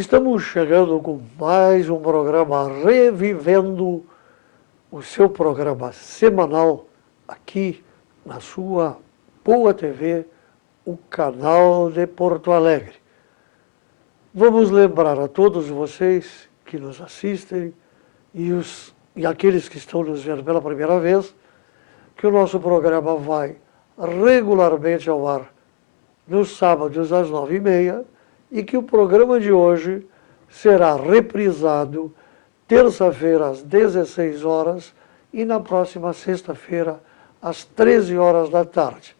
Estamos chegando com mais um programa Revivendo, o seu programa semanal aqui na sua Boa TV, o canal de Porto Alegre. Vamos lembrar a todos vocês que nos assistem e aqueles que estão nos vendo pela primeira vez que o nosso programa vai regularmente ao ar nos sábados às 9h30 e que o programa de hoje será reprisado terça-feira às 16 horas e na próxima sexta-feira às 13 horas da tarde.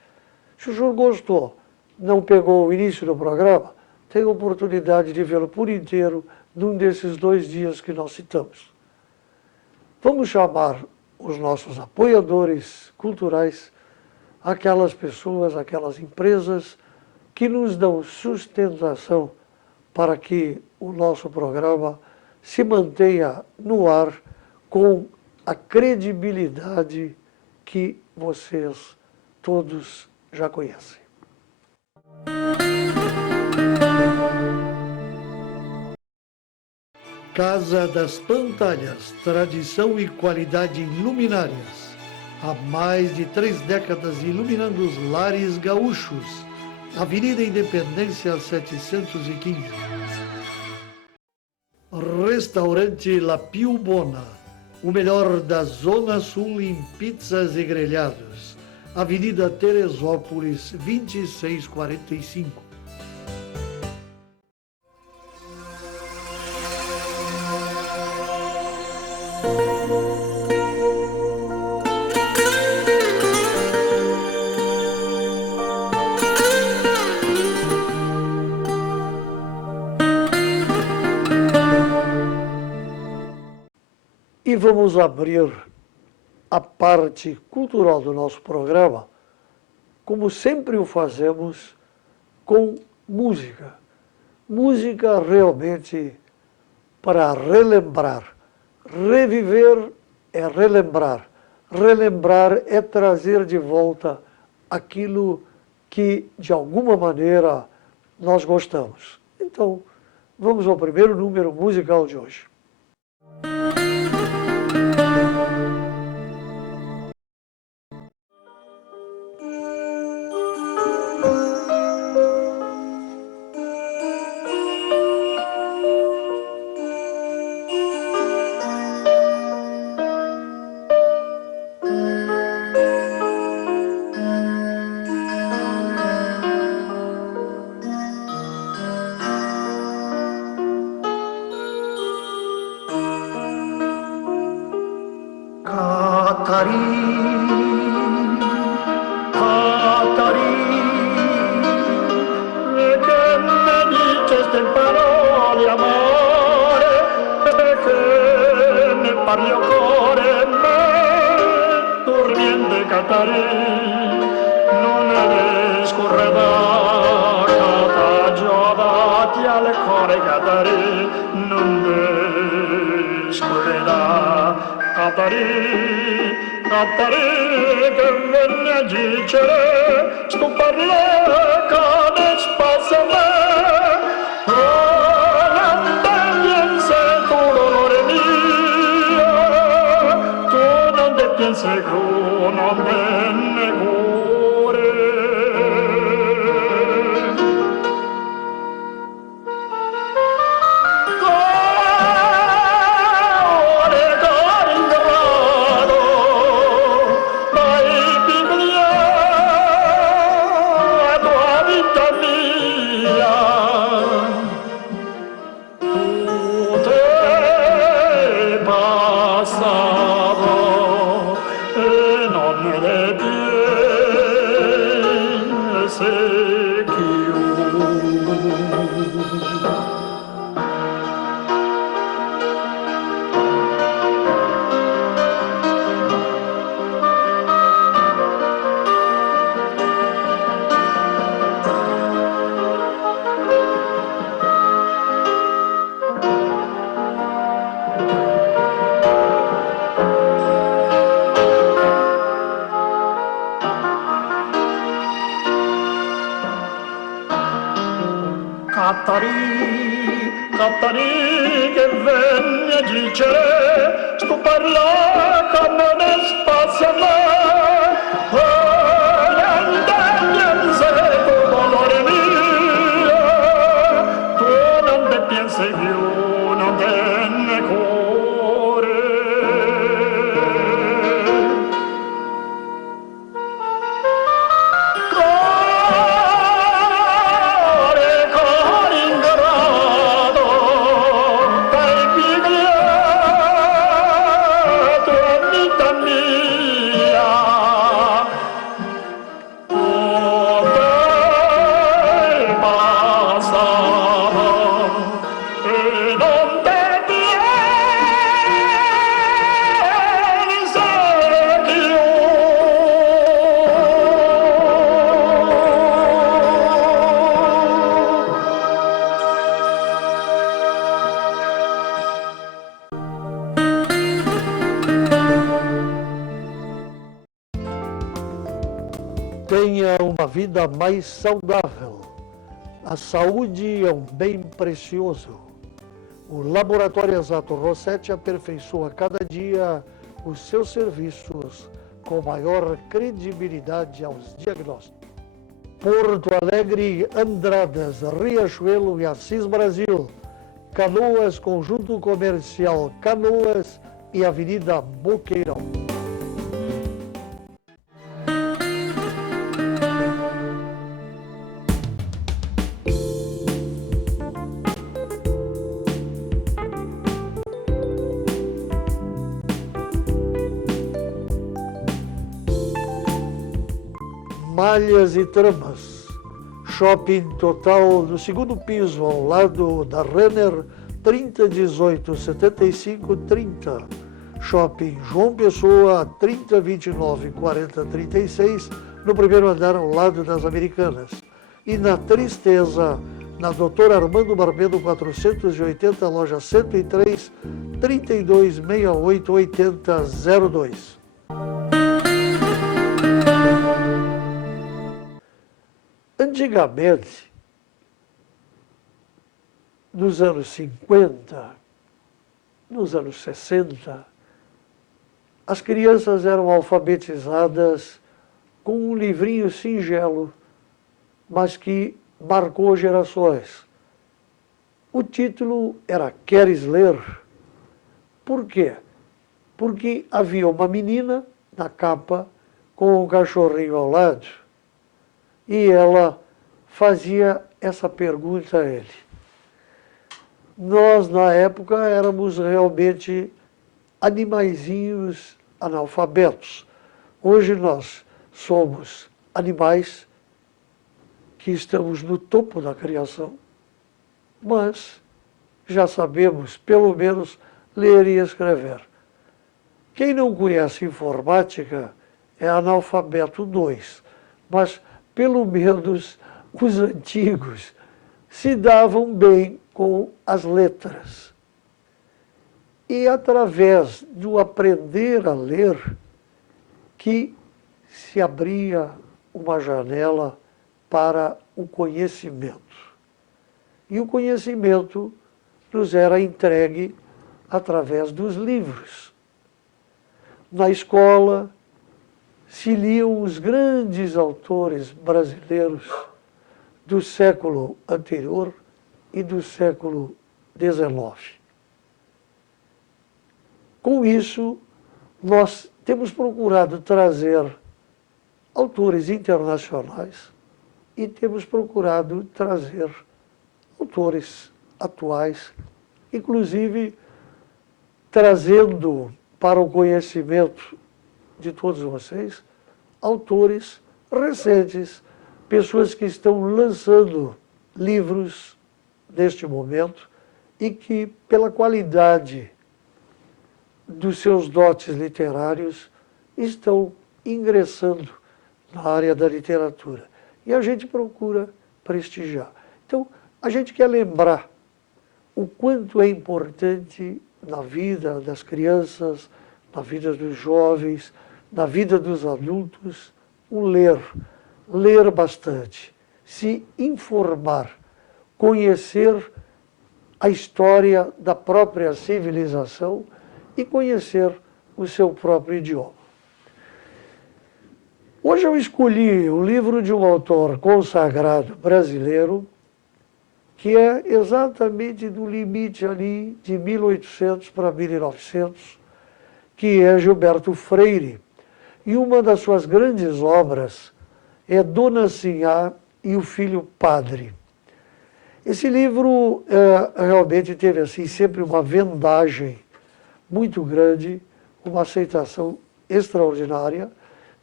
Se o senhor gostou, não pegou o início do programa, tem a oportunidade de vê-lo por inteiro num desses 2 dias que nós citamos. Vamos chamar os nossos apoiadores culturais, aquelas pessoas, aquelas empresas que nos dão sustentação para que o nosso programa se mantenha no ar com a credibilidade que vocês todos já conhecem. Casa das Pantalhas, tradição e qualidade em luminárias. Há mais de 3 décadas iluminando os lares gaúchos. Avenida Independência 715. Restaurante La Piubona, o melhor da Zona Sul em pizzas e grelhados. Avenida Teresópolis 2645. E vamos abrir a parte cultural do nosso programa, como sempre o fazemos, com música. Música realmente para relembrar. Reviver é relembrar. Relembrar é trazer de volta aquilo que, de alguma maneira, nós gostamos. Então, vamos ao primeiro número musical de hoje. Cattani che venne a dicere sto parla come ne spazia piense più non tenne cuore cuore ingrato dai pigliato vita mia dove passava e non te piensa più. Tenha uma vida mais saudável. A saúde é um bem precioso. O Laboratório Exato Rossetti aperfeiçoa a cada dia os seus serviços com maior credibilidade aos diagnósticos. Porto Alegre, Andradas, Riachuelo e Assis Brasil, Canoas, Conjunto Comercial Canoas e Avenida Boqueirão. Malhas e Tramas, shopping total no segundo piso, ao lado da Renner, 3018-7530. Shopping João Pessoa, 3029-4036, no primeiro andar, ao lado das Americanas. E na Tristeza, na Doutor Armando Barbedo, 480, loja 103, 3268-8002. Antigamente, nos anos 50, nos anos 60, as crianças eram alfabetizadas com um livrinho singelo, mas que marcou gerações. O título era Queres Ler? Por quê? Porque havia uma menina na capa com um cachorrinho ao lado, e ela fazia essa pergunta a ele. Nós, na época, éramos realmente animaizinhos analfabetos. Hoje nós somos animais que estamos no topo da criação, mas já sabemos, pelo menos, ler e escrever. Quem não conhece informática é analfabeto 2, mas pelo menos os antigos se davam bem com as letras. E através do aprender a ler que se abria uma janela para o conhecimento. E o conhecimento nos era entregue através dos livros. Na escola, se liam os grandes autores brasileiros do século anterior e do século XIX. Com isso, nós temos procurado trazer autores internacionais e temos procurado trazer autores atuais, inclusive trazendo para o conhecimento de todos vocês, autores recentes, pessoas que estão lançando livros neste momento e que, pela qualidade dos seus dotes literários, estão ingressando na área da literatura. E a gente procura prestigiar. Então, a gente quer lembrar o quanto é importante na vida das crianças, na vida dos jovens, na vida dos adultos, o ler. Ler bastante, se informar, conhecer a história da própria civilização e conhecer o seu próprio idioma. Hoje eu escolhi o livro de um autor consagrado brasileiro, que é exatamente do limite ali de 1800 para 1900, que é Gilberto Freire. E uma das suas grandes obras é Dona Sinhá e o Filho Padre. Esse livro realmente teve assim, sempre uma vendagem muito grande, uma aceitação extraordinária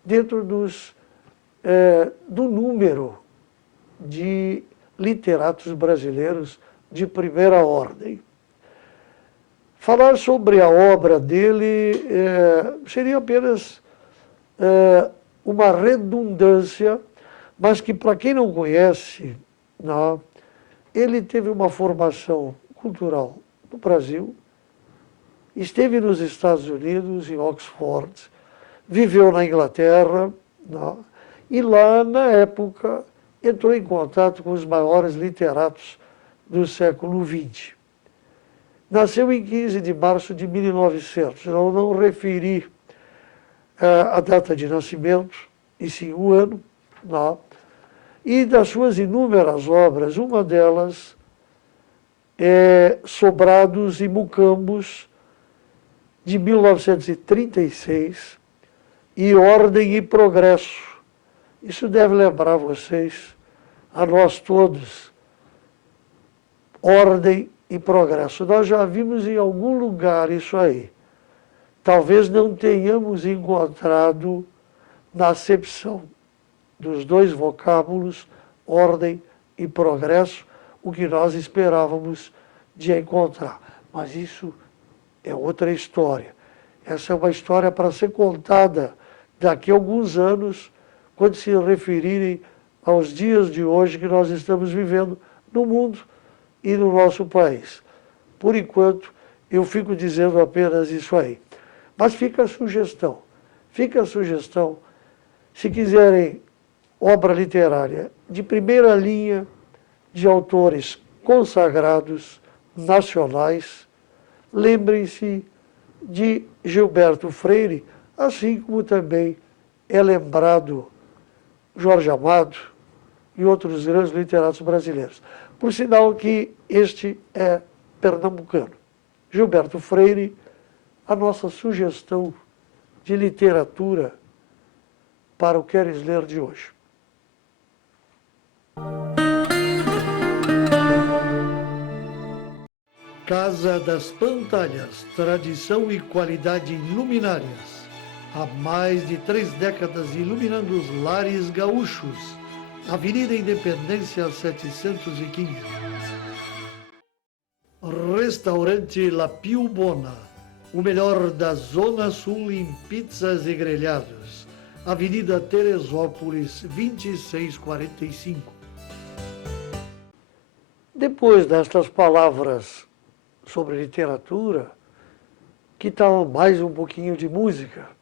dentro do número de literatos brasileiros de primeira ordem. Falar sobre a obra dele seria apenas uma redundância, mas que, para quem não conhece, não, ele teve uma formação cultural no Brasil, esteve nos Estados Unidos, em Oxford, viveu na Inglaterra, não, e lá, na época, entrou em contato com os maiores literatos do século XX. Nasceu em 15 de março de 1900, eu não referi a data de nascimento, e sim o ano, não. E das suas inúmeras obras, uma delas é Sobrados e Mucambos, de 1936, e Ordem e Progresso. Isso deve lembrar vocês, a nós todos, ordem e progresso. Nós já vimos em algum lugar isso aí. Talvez não tenhamos encontrado na acepção dos dois vocábulos, ordem e progresso, o que nós esperávamos de encontrar. Mas isso é outra história. Essa é uma história para ser contada daqui a alguns anos, quando se referirem aos dias de hoje que nós estamos vivendo no mundo e no nosso país. Por enquanto, eu fico dizendo apenas isso aí. Mas fica a sugestão, se quiserem obra literária de primeira linha, de autores consagrados, nacionais, lembrem-se de Gilberto Freire, assim como também é lembrado Jorge Amado e outros grandes literatos brasileiros. Por sinal que este é pernambucano. Gilberto Freire, a nossa sugestão de literatura para o Queres Ler de hoje. Casa das Pantalhas, tradição e qualidade em luminárias. Há mais de 3 décadas iluminando os lares gaúchos. Avenida Independência 715. Restaurante La Piubona, o melhor da Zona Sul em pizzas e grelhados. Avenida Teresópolis 2645. Depois destas palavras sobre literatura, que tal mais um pouquinho de música?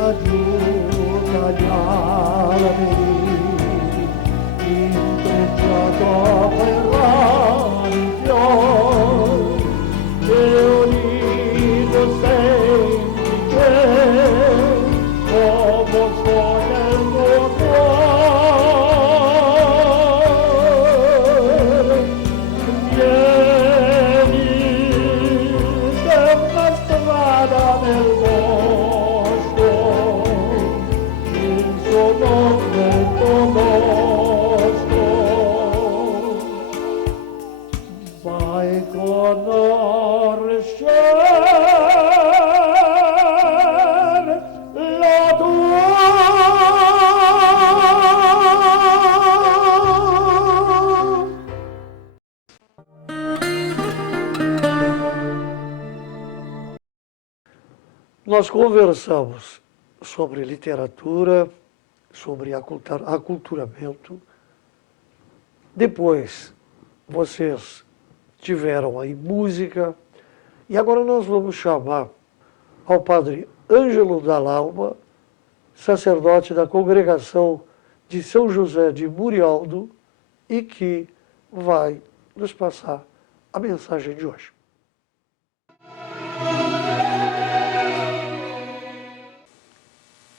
aiutami a venire intrecciato per il fiore che unico semplice come fuori nel tuo cuore. Vieni, c'è una strada nel bosco, il suo nome conosco. Vai conoscere la tua Nós conversamos sobre literatura, sobre aculturamento. Depois, vocês tiveram aí música. E agora nós vamos chamar ao padre Ângelo Dallalma, sacerdote da congregação de São José de Murialdo, e que vai nos passar a mensagem de hoje.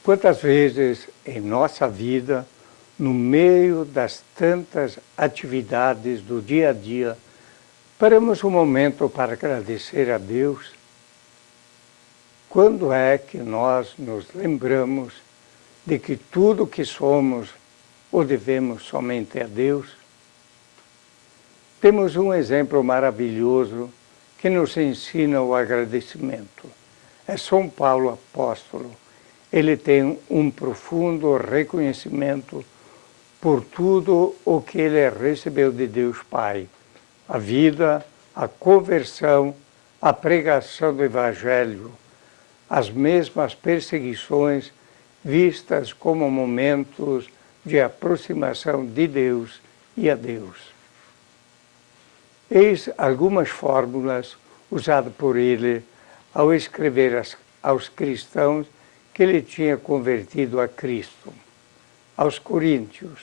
Quantas vezes em nossa vida, no meio das tantas atividades do dia a dia, paramos um momento para agradecer a Deus? Quando é que nós nos lembramos de que tudo que somos o devemos somente a Deus? Temos um exemplo maravilhoso que nos ensina o agradecimento. É São Paulo apóstolo. Ele tem um profundo reconhecimento por tudo o que ele recebeu de Deus Pai. A vida, a conversão, a pregação do Evangelho, as mesmas perseguições vistas como momentos de aproximação de Deus e a Deus. Eis algumas fórmulas usadas por ele ao escrever aos cristãos que ele tinha convertido a Cristo. Aos coríntios,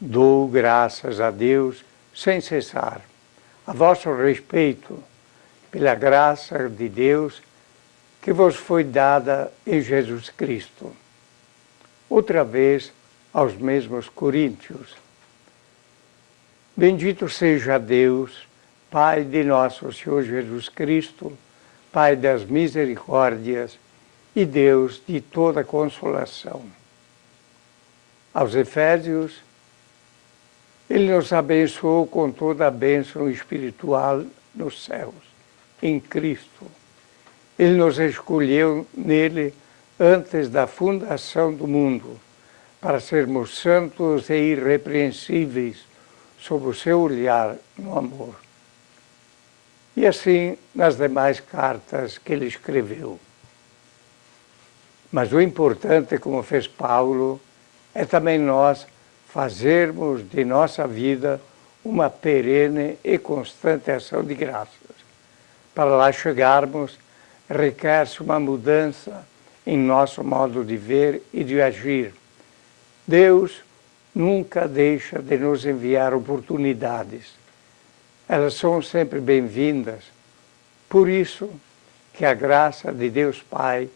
dou graças a Deus sem cessar, a vosso respeito, pela graça de Deus que vos foi dada em Jesus Cristo. Outra vez, aos mesmos coríntios, bendito seja Deus, Pai de nosso Senhor Jesus Cristo, Pai das misericórdias, e Deus de toda consolação. Aos Efésios, Ele nos abençoou com toda a bênção espiritual nos céus, em Cristo. Ele nos escolheu nele antes da fundação do mundo, para sermos santos e irrepreensíveis sob o seu olhar no amor. E assim nas demais cartas que ele escreveu. Mas o importante, como fez Paulo, é também nós fazermos de nossa vida uma perene e constante ação de graças. Para lá chegarmos, requer-se uma mudança em nosso modo de ver e de agir. Deus nunca deixa de nos enviar oportunidades. Elas são sempre bem-vindas. Por isso que a graça de Deus Pai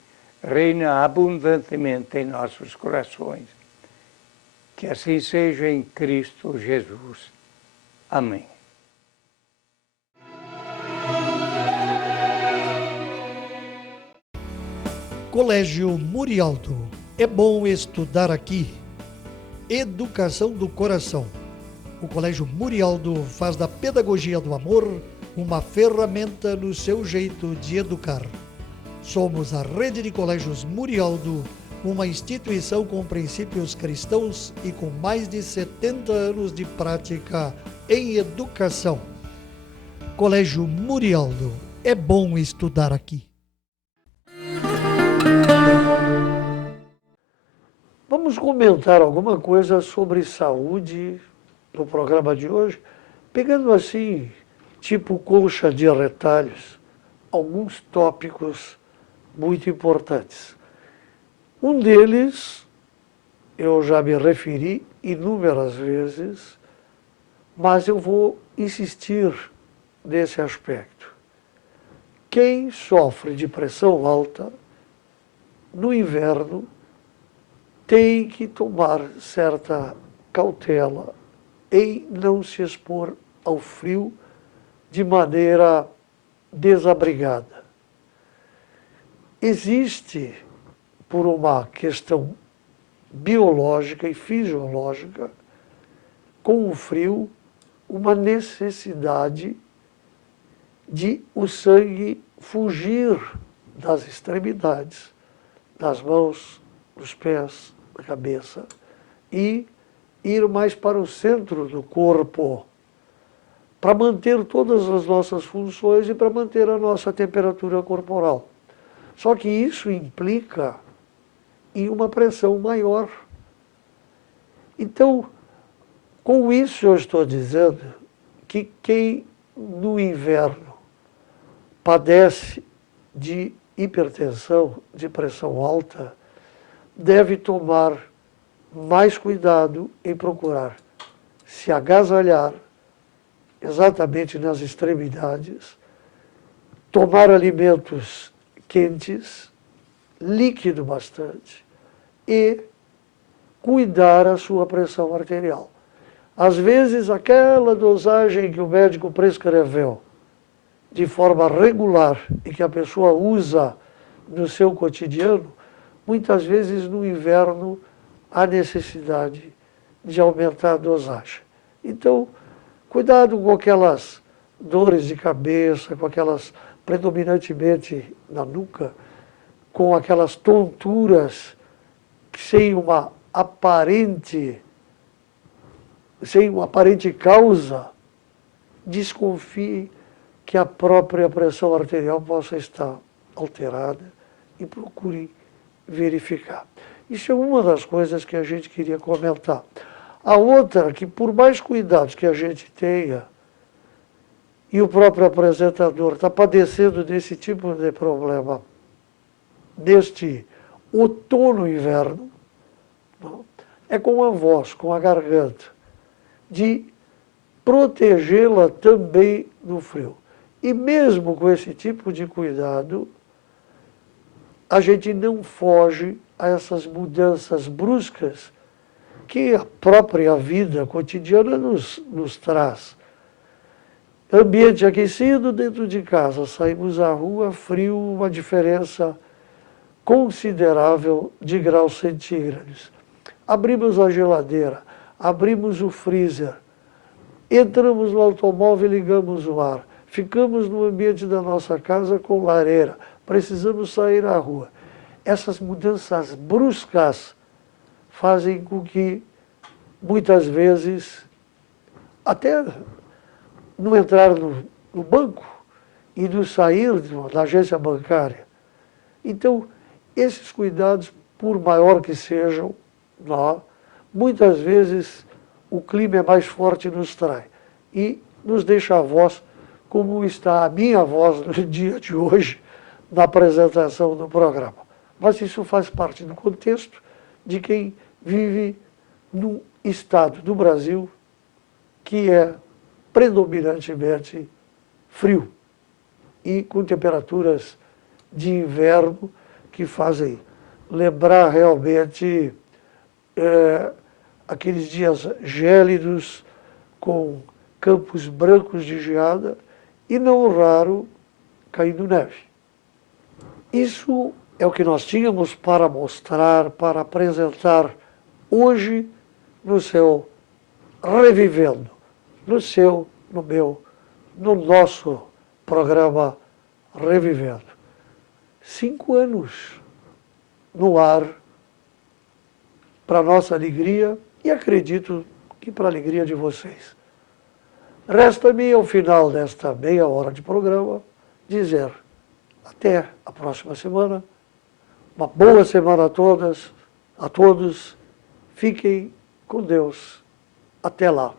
reina abundantemente em nossos corações. Que assim seja em Cristo Jesus. Amém. Colégio Murialdo. É bom estudar aqui. Educação do coração. O Colégio Murialdo faz da pedagogia do amor uma ferramenta no seu jeito de educar. Somos a Rede de Colégios Murialdo, uma instituição com princípios cristãos e com mais de 70 anos de prática em educação. Colégio Murialdo. É bom estudar aqui. Vamos comentar alguma coisa sobre saúde no programa de hoje, pegando assim, tipo colcha de retalhos, alguns tópicos muito importantes. Um deles, eu já me referi inúmeras vezes, mas eu vou insistir nesse aspecto. Quem sofre de pressão alta, no inverno, tem que tomar certa cautela em não se expor ao frio de maneira desabrigada. Existe, por uma questão biológica e fisiológica, com o frio, uma necessidade de o sangue fugir das extremidades, das mãos, dos pés, da cabeça, e ir mais para o centro do corpo, para manter todas as nossas funções e para manter a nossa temperatura corporal. Só que isso implica em uma pressão maior. Então, com isso eu estou dizendo que quem no inverno padece de hipertensão, de pressão alta, deve tomar mais cuidado em procurar se agasalhar exatamente nas extremidades, tomar alimentos quentes, líquido bastante e cuidar a sua pressão arterial. Às vezes, aquela dosagem que o médico prescreveu de forma regular e que a pessoa usa no seu cotidiano, muitas vezes no inverno há necessidade de aumentar a dosagem. Então, cuidado com aquelas dores de cabeça, com aquelas, predominantemente na nuca, com aquelas tonturas sem uma aparente causa. Desconfie que a própria pressão arterial possa estar alterada e procure verificar. Isso é uma das coisas que a gente queria comentar. A outra, que por mais cuidados que a gente tenha, e o próprio apresentador está padecendo desse tipo de problema, neste outono e inverno, é com a voz, com a garganta, de protegê-la também do frio. E mesmo com esse tipo de cuidado, a gente não foge a essas mudanças bruscas que a própria vida cotidiana nos traz. Ambiente aquecido dentro de casa, saímos à rua, frio, uma diferença considerável de graus centígrados. Abrimos a geladeira, abrimos o freezer, entramos no automóvel e ligamos o ar. Ficamos no ambiente da nossa casa com lareira, precisamos sair à rua. Essas mudanças bruscas fazem com que, muitas vezes, até no entrar no banco e no sair da agência bancária. Então, esses cuidados, por maior que sejam, muitas vezes o clima é mais forte e nos trai. E nos deixa a voz como está a minha voz no dia de hoje, na apresentação do programa. Mas isso faz parte do contexto de quem vive num estado do Brasil que é predominantemente frio e com temperaturas de inverno que fazem lembrar realmente aqueles dias gélidos com campos brancos de geada e, não raro, caindo neve. Isso é o que nós tínhamos para mostrar, para apresentar hoje no seu Revivendo, no seu, no meu, no nosso programa Revivendo. 5 anos no ar, para nossa alegria e acredito que para a alegria de vocês. Resta-me, ao final desta meia hora de programa, dizer até a próxima semana, uma boa semana a todos, fiquem com Deus. Até lá.